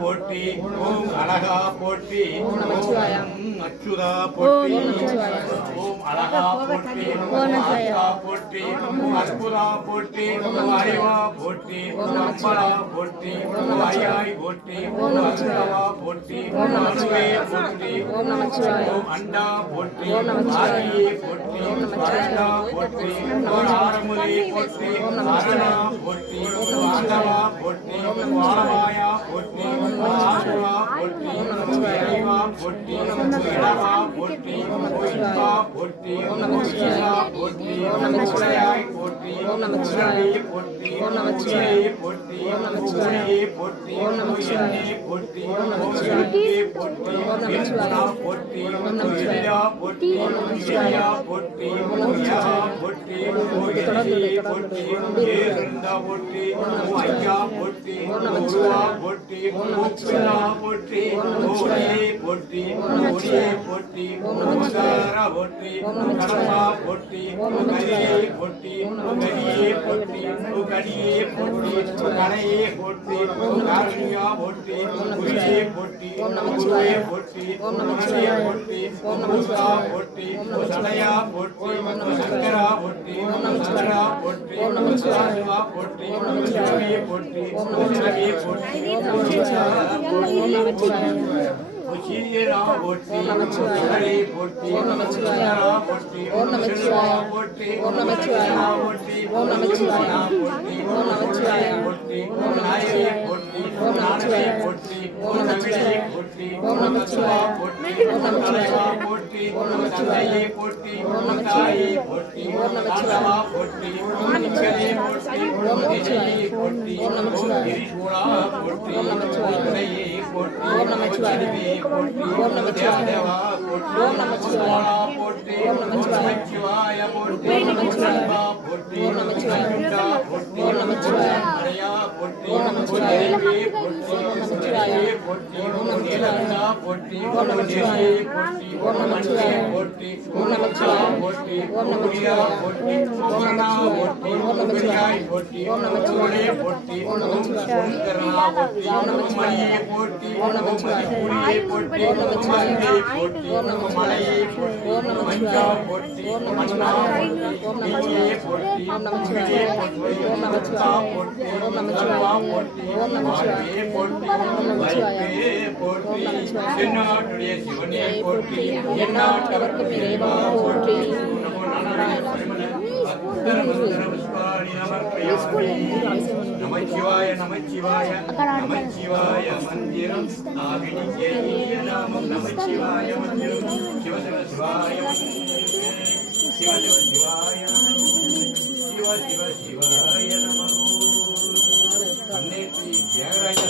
போற்றி ஓம் அழகா போற்றி ஓம் அச்சுதா போற்றி ஓம் அழகா போற்றி ஓம் அழகா போற்றி ஓம் அற்புதா போற்றி ஓம் அறிவா போற்றி ஓம் அம்பலா போற்றி ஓம் ஐயாய் போற்றி ஓம் அசுரவா போற்றி ஓம் அசுவே போற்றி ஓம் அண்டா போற்றி ஓம் ஆதியே போற்றி ஓம் அரண்டா போற்றி ஓம் ஆரமுதே போற்றி ஓம் அரணா போற்றி ஓம் ஆண்டவா போற்றி ஓம் ஆலவாயா போற்றி ஓம் ஆசுவா போற்றி ஓம் இறைவா போற்றி ஓம் இடவா போற்றி ஓம் இன்பா போற்றி ஓம் ஈசா போற்றி ஓம் உடையாய் போற்றி ஓம் நமச்சிவாய போற்றி ஓம் நமச்சிவாய போற்றி ஓம் நமச்சிவாய போற்றி ஓம் நமச்சிவாய போற்றி ஓம் நமச்சிவாய போற்றி ஓம் நமச்சிவாய போற்றி ஓம் நமச்சிவாய போற்றி ஓம் நமச்சிவாய போற்றி ஓம் யா போற்றி ஓம் ஈசே போற்றி ஓம் ஏரண்டா போற்றி ஓம் ஐயா போற்றி ஓம் நமச்சிவாய போற்றி ஓம் நமச்சிவாய போற்றி ஓம் நமச்சிவாய போற்றி ஓம் நமச்சிவாய போற்றி ஓம் நமச்சிவாய போற்றி ஓம் நமச்சிவாய போற்றி ஓம் நமச்சிவாய போற்றி ஓம் கரியே போற்றி ஓம் கரியே போற்றி ஓம் கரையே போற்றி ஓம் காரணியா போற்றி ஓம் நமச்சிவாய போற்றி ஓம் நமச்சிவாய போற்றி ஓம் நமச்சிவாய போற்றி ஓம் நமச்சிவாய போற்றி ஓம் சடையா போற்றி ஓம் சங்கரா போற்றி ஓம் நமச்சிவாய போற்றி ஓம் நமச்சிவாய போற்றி ஓம் நமச்சிவாய போற்றி ஓம் நமச்சிவாய போற்றி ஓம் நமச்சிவாய போற்றி உச்சிரா போற்றி நமச்சிவாய போற்றி நமச்சிவாய போற்றி நமச்சிவாய போற்றி நமச்சிவாய போற்றி நமச்சிவாய போற்றி நமச்சிவாய போற்றி நாயே போற்றி நாயே போற்றி நமச்சிவாய போற்றி நமச்சிவாய போற்றி நமச்சிவாய போற்றி நமச்சிவாய போற்றி நமச்சிவாய போற்றி நமச்சிவாய போற்றி நமச்சிவாய போற்றி நமச்சிவாய போற்றி நமச்சிவாய போற்றி நமச்சிவாய போற்றி நமச்சிவாய ஓம் நமச்சிவாய ஓம் நமச்சிவாய போற்றி ஓம் நமச்சிவாய போற்றி ஓம் நமச்சிவாய போற்றி ஓம் நமச்சிவாய போற்றி ஓம் நமச்சிவாய ஹரியா போற்றி ஓம் நமச்சிவாய போற்றி ஓம் நமச்சிவாய போற்றி ஓம் நமச்சிவாய போற்றி ஓம் நமச்சிவாய போற்றி ஓம் நமச்சிவாய போற்றி ஓம் நமச்சிவாய போற்றி ஓம் நமச்சிவாய போற்றி ஓம் நமச்சிவாய போற்றி ஓம் நமச்சிவாய போற்றி ஓம் நமச்சிவாய போற்றி ஓம் நமச்சிவாய போற்றி ஓம் நமச்சிவாய போற்றி ஓம் நமச்சிவாய போற்றி ஓம் நமச்சிவாய போற்றி ஓம் நமச்சிவாய போற்றி ஓம் நமச்சிவாய போற்றி ஓம் நமச்சிவாய ஓம் நமச்சிவாய போற்றி ஓம் நமச்சிவாய போற்றி ஓம் நமச்சிவாய போற்றி ஓம் நமச்சிவாய போற்றி ஓம் நமச்சிவாய போற்றி ஓம் நமச்சிவாய போற்றி என்னாட்டுடைய சிவனே போற்றி என்னாட்டவர்க்கும் இறைவா போற்றி நமச்சிவாய நமச்சிவாய நமச்சிவாய மந்திரம் நாவினிக்கே நாமம் நமச்சிவாய மந்திரம் சிவ சிவ சிவாய சிவ சிவ சிவாய சிவ சிவ சிவாய நமோ அன்னைக்கு தியாகராஜ